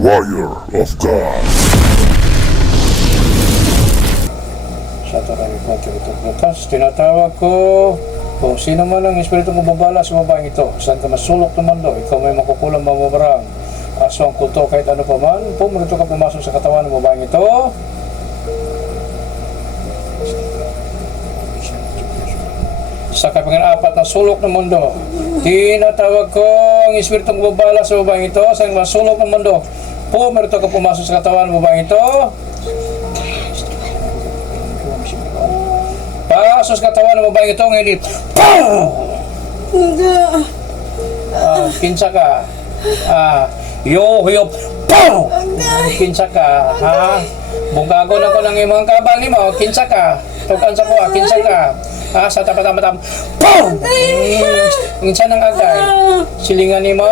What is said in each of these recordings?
Warrior of God. Sa tarang ito bukas, tinatawag ko kung sino man ang espiritu ng babala sa babaeng ito, saan ka masulok ng mundo, ikaw may makukulang mamamarang, aswang kuto kahit ano pa man, pumunto ka pumasok sa katawan ng babaeng ito. Sa kapag-apat na sulok ng mundo, tinatawag ko ang espiritu ng babala sa babaeng ito, saan ka masulok ng mundo, pumunto ka pumasok sa katawan ng babaeng ito. Pasos katawan ng babaeng ito ngayon. Kinsa ka? Yo, kinsa ka? Ha? Bugago na ko ng imong kabal ni mo. Kinsa ka? Tukan sa ko, kinsa ka? Sa tapat-tapat. Kinsa nang agay? Silingan ni mo?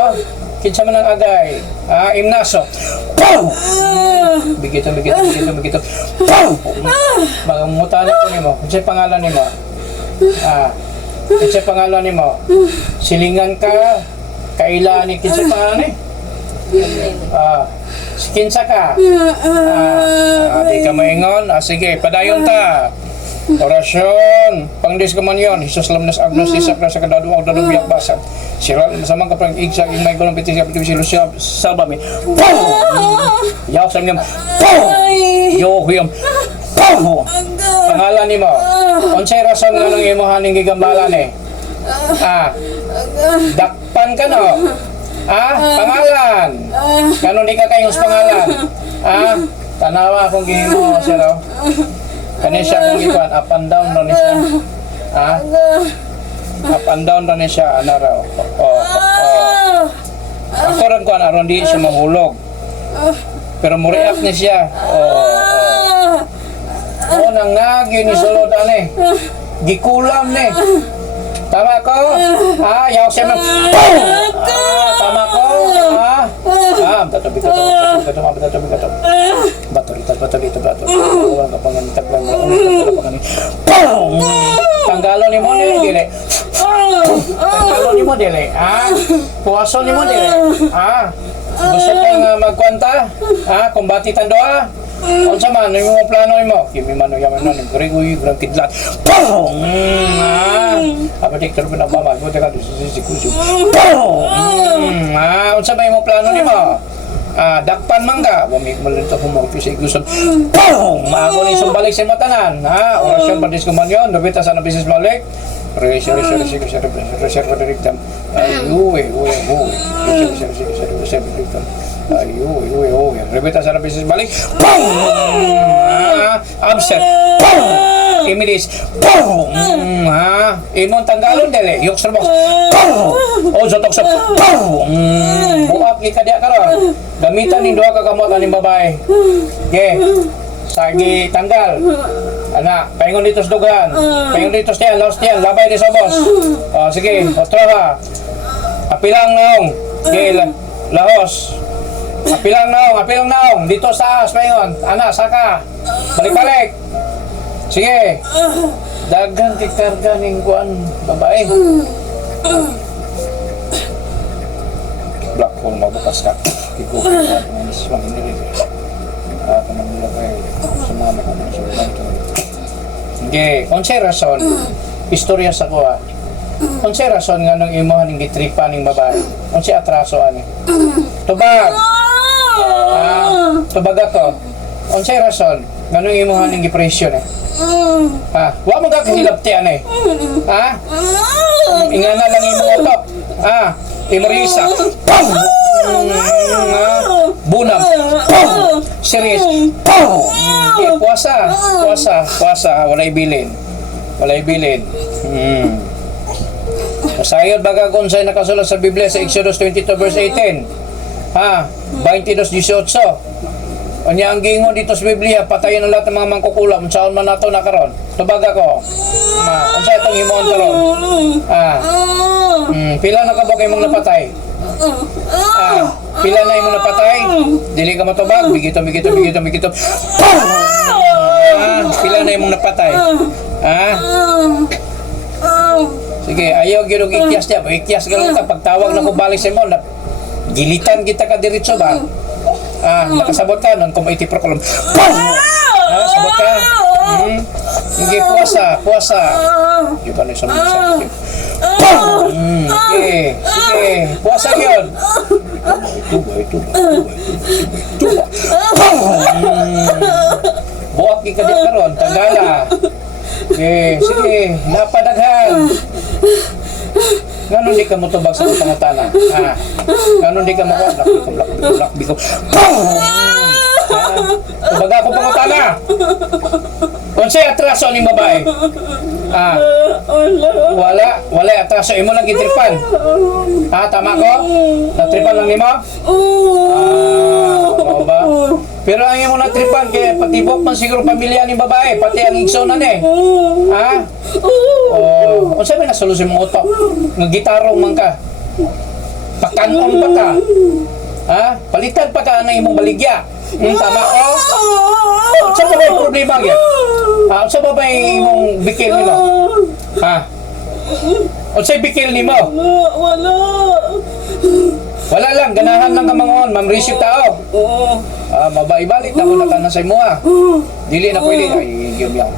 Kinsa man ang agay? Imnaso. Bigito. Mangutana ko ni mo. Kinsa pangalan ni mo? Kinsa pangalan ni mo? Silingan ka? Kailan ni kinsa pangalan ni? Kinsa ka? Di ka maingon? Sige, padayon ta. Orasyon, pangdis ka man yun. Jesus lamnas agnos isak na sa kadaduang dadong biyak basa. Sira masamang kapag igsak yung may gulong pitis kapag silusya salba mi. Yaw sa miyam. Yo huyam. Pangalan ni mo. Unsay rason nga nang imuhan ng gigambalan eh? Dakpan ka no? Pangalan. Kanon di ka kayong pangalan? Tanawa akong gihimo sir. Kani siya kung ikuan, up and down na siya. Up and down na siya, ano raw. Ako rin kuan, aron di siya mahulog. Pero muriak ni siya. Nang nagi ni Solodan eh. Gikulam ni. Tama ko? Yaw siya man. Tama ko? Batabi. Walang kapangantag lang. Tanggalon ni mo dili. Tanggalon ni mo dili. Puwason ni mo dili. Gusto kang magkwanta? Kumbati tandoa? Kung sa man, yung mga plano mo, kimi man yaman nun, gurigoy, grang kidlat. Apatiktor ko na baba, buti ka doon sa sisikusyo. Kung sa ba yung mga plano mo? Dakpan man ka, bumik mo lang ito humorpi sa iguson. Maago na isang balik sa matanan. Orasyon badis ko man yun, nabita sa nabisis balik. Reserva direktam. Rebeta sa nabisis balik. Absent. Imilis. Imon tanggalon dele. Yok sa box. Zotok sa. Buak ni kadya karon. Gamitan ni duha ka kamot aning babae. Sagi tanggal. Paingon dito sa dugan. Paingon dito sa tiyan, laos tiyan, labay di sa boss. Sige, otro ha. Apilang naong. Lahos. Apilang naong. Dito sa as, paingon. Saka. Balik-balik. Sige. Dagan kikarga ning kuan babae. Black hole mabukas ka. Ikukuha ng iswang hindi. Kanang nilagay sa mga makamang sa banto. Konsay rason, istorya sa kuha. Konsay rason nga nung imuhan ng gitripa ng babae. Konsay atraso ani. Tubag! Tubag ako. Konsay rason nga nung imuhan ng gipresyon eh. Wa mo kakahilaptian eh. Ingana lang imong otop. Imorisa. Bunam. Serious. Puasa. Walay bilin. Masayod baga kung sa'y nakasulat sa Biblia sa Exodus 22 verse 18. 22:18. Onya ang gingon dito sa Biblia, patayin ang lahat ng mga mangkukulam. Saan man nato na karon? Tubag ako. Unsa itong himon karon? Pila na ka ba kay mong napatay? Pila na imong napatay? Dili ka matubag? Bigito. Pila na imong napatay? Sige, ayaw gyud ikyas niya. Ikyas ka lang ta pagtawag na ko balik sa imo. Gilitan kita ka diretso ba? Nakasabot ka nun, kung 80 pro kolom. Sabot ka. Sige, puwasa. Di ba na isang sakit? Sige, puwasa yun. Tuba. Buwak ka di karon, tagala. Sige, napadaghan. Ganon di ka motubag sa pangutana. Ganon di ka makuha. Lakbi ko. Tubag ako pangutana. Unsay atraso ning babae? Wala atraso. Imo lang gitripan. Tama ko? Natripan lang nimo? Oo ba? Pero ang imo natripan kay patibok man siguro pamilya ni babae, pati ang igsoon eh. Unsay may nasolusyon mo utok? Naggitarong man ka. Pakanon pa ka. Palitan pa ka ng imong baligya. Tama ko? Sa ba may problema yan? Sa ba may imong bikil nimo? Unsay bikil nimo? Wala lang, ganahan lang ka mangon, Ma'am Risip tao. Mabait-balik na ko na ka na sa imo Dili na pwede. Ayun lang.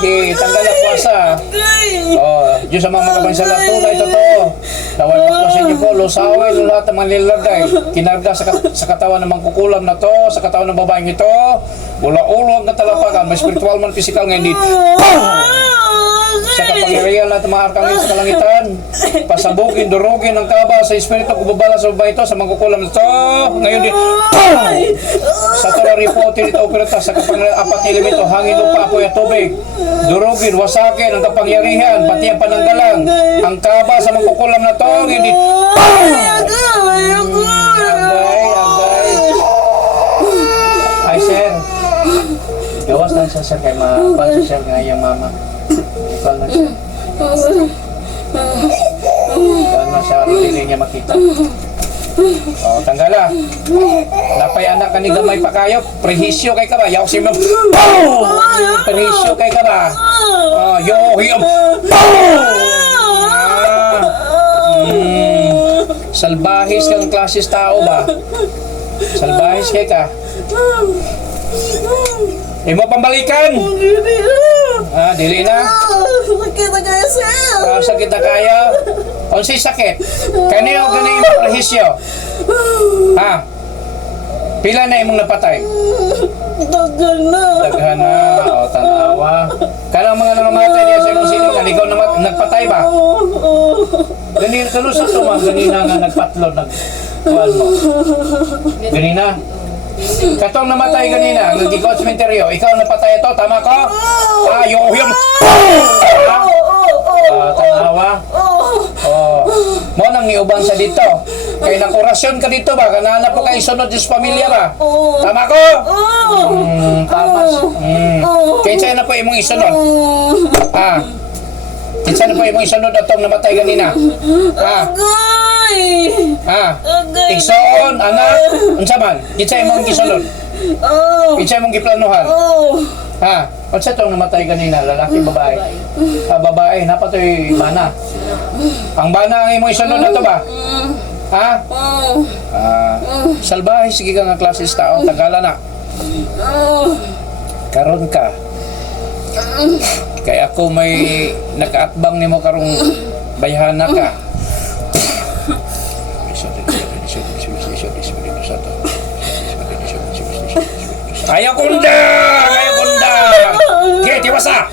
Okay, tanggal na puwasa. Diyos sa mga magkabansala, tunay totoo. Nawal pa po sa inyo po, lusawin ng lahat ng mga nilagay. Kinarga sa katawan ng mangkukulam na to, sa katawan ng babaeng ito. Ulo ang katalapakan, may spiritual man, physical ngayon din. Sa kapangyarihan lahat ng mga arkangel sa kalangitan, pasabugin, durugin ang kaba sa espiritu kubabala sa babae ito, sa mangkukulam na to. Ngayon din, sa torari po, tinito operata sa kapangyarihan, apat na elemento, hangin, lupa, apoy at tubig. Durugin, wasakin ang kapangyarihan, pati ang pananggalang, ang kaba sa mangkukulam na to. Ngayon din, agay. Ay, sir. Gawas lang siya, sir, kay mapal siya, sir, kay iyang mama. Ipal na siya. Ipal na siya, hindi niya makita. Tanggala. Napay anak ka ni gamay pa kayo. Prehisyo kay ka ba? Yaw si mo. Prehisyo kay ka ba? Salbahis kang klasis tao ba? Salbahis kay ka. Imo pambalikan. Dili na. Sakit na kaya, sir. Sakit na kaya. Unsay sakit? Kanino ganing prehisyo? Pila na imong napatay? Daghan na. Tanawa. Kanang mga namamatay niya sa imong siling, ikaw na nagpatay ba? Ganina, kalusa to man, ganina nga nagpatlod, nagkuhan mo. Ganina? Katong namatay ganina, nag-ikaw sa cementerio, ikaw napatay ito, tama ko? Yung tanawa. Mo nang niubang sa dito. Kay nakurasyon ka dito ba? Kanana po kayo sunod sa pamilya ba? Tama ko? Tama. Kaya na po imong isunod. Kinsa na po imong isunod atong namatay ganina? Igsoon, anak, unsa man? Kinsa imong gisunod? Kinsa imong giplanuhan? Unsa tong namatay ganina, lalaki, babae? Babae, napatoy bana. Ang bana ang imong isunod ato ba? Salbahe, sige ka nga klases tao, tagala na. Karon ka. Kaya ako may nakaatbang nimo karong bayhana ka. Ayaw kunda! Okay, tiwasa!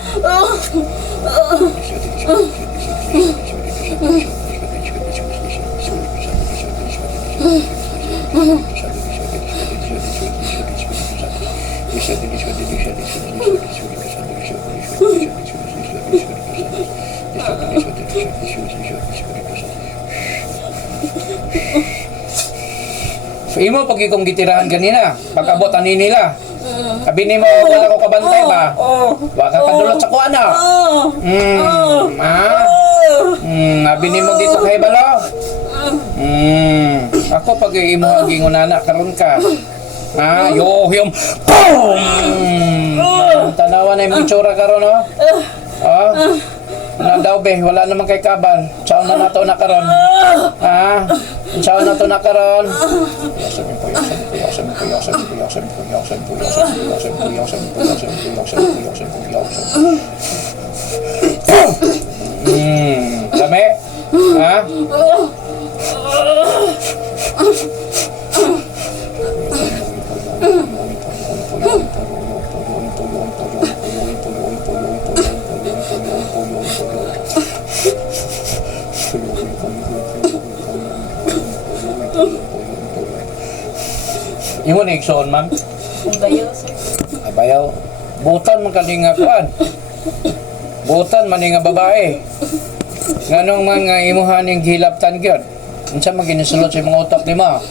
Imo pag ikong gitirahan ganina, pag-abot ani nila. Sabi ni mo, wala ko kabantay ba? Wala ka kadulot sa kuana. Sabi ni mo dito kay balo. Ako pag imo ang gingunana karon ka. Yung tanawa na yung itsura karon, no? Na daw be, wala naman kay kabal. Saan na nato na karon? Ha? Saan na to na karon? Lami? Ha? Imo ni igsoon, ma'am? Bayaw, sir. Bayaw. Butan man kali nga kuan. Butan man nga babae. Nganong mga imuhaning gihilaptan gyud. Unsa man ginisulod sa mga utak nimo?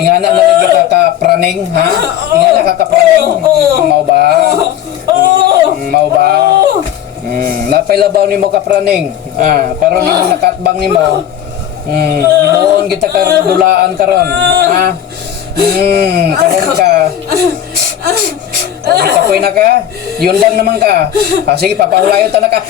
Ingana na nagkakapraning, ha? Ingana kakapraning. Mao ba? Mao ba? Napailabaw nimo kapraning. Karon nimo nakatbang nimo. Noon kita karon dulaan karon, ha? Karon ka. Kapoy na ka? Yundan naman ka. Sige, papahulayo ta na ka.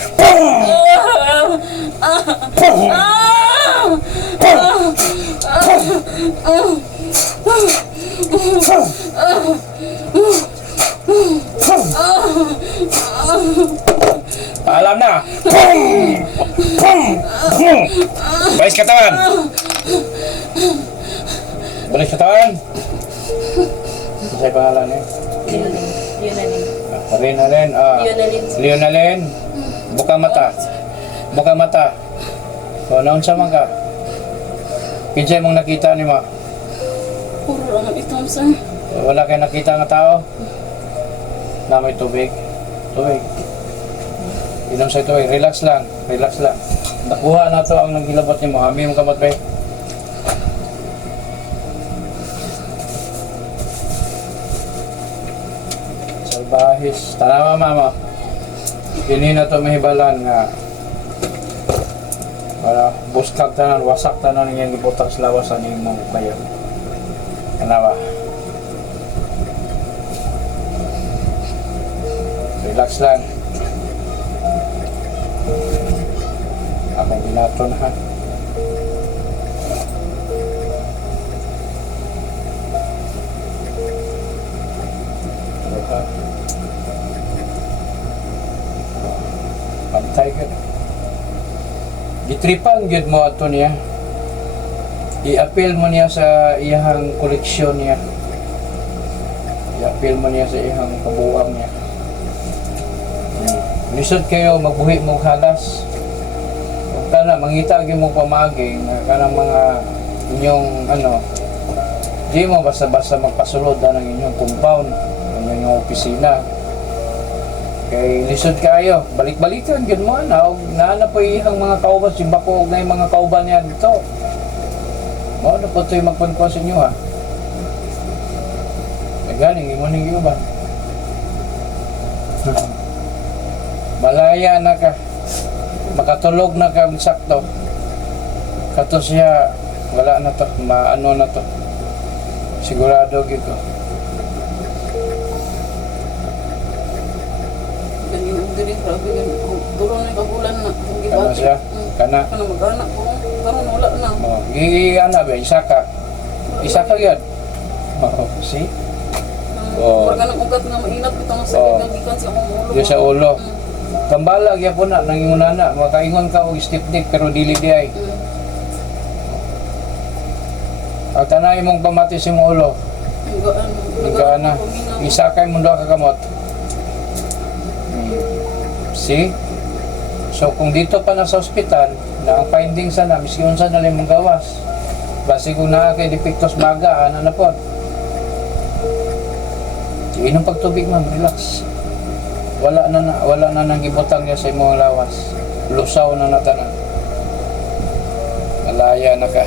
Paalam na. Balis katawan. Balis katawan. Ano sa'yo pangalan niya? Leonalyn. Leonalyn. Buka mata. Buka mata. O, naunsa man ka? Kinsay mong nakita ni ma? Puro lang itong, sir. Wala kayo nakita nga tao? Na may tubig. Tubig. Inom sa tubig. Relax lang. Relax lang. Nakuha na to ang naghilabot ni mo. Hami mong kamot ba? Salbahis. Tanawa mama. Kini na to mahibalan nga wala buskag tanan, wasak tanan yang ibutak sa lawasan ni mong bayan. Tanawa. Relax lang. Akong ginato na ha. Pantay ka. Gitripan gyud mo ato niya. I-appeal mo niya sa iyang koleksyon niya. I-appeal mo niya sa iyang kabuang niya. Lisod kayo, magbuhi mong halas. Huwag ka na, mangita gyud mo pamagi na kanang mga inyong di mo basta-basta magpasulod na ng inyong compound, ng inyong opisina. Kay lisod kayo, balik-balikan gyud mo na po ihang mga kauban si Bako na yung mga kauban niya dito. Mao na po ito'y magpunpo sa inyo ha. Galing, imo ning ba? Malaya na ka. Makatulog na ka sakto. Kato siya, wala na to, maano na to. Sigurado gyud ko. Dili, grabe yun. Duro na kagulan na. Kana siya? Kana? Kana mag-anak ko. Karon wala na. Ana ba? Isa ka? Isa ka yun? See? Pagka ugat nga mainat, bitang sakit ng gikan sa akong ulo. Diyo sa ulo. Kambala, kaya po na, nangingunana. Makaingon ka o stiff-neck, pero dili di ay. Ang tanay mong pamati sa mong ulo. Nagkaana. Isa kay mundo kakamot. See? So kung dito pa na sa ospital, na ang findings sana, miski unsa na lang mong gawas. Basi kung naa kay depektos baga, ana na po. Inom pagtubig ma'am, relax. Wala na nang ibutang niya sa imong lawas. Lusaw na natanan. Malaya na ka.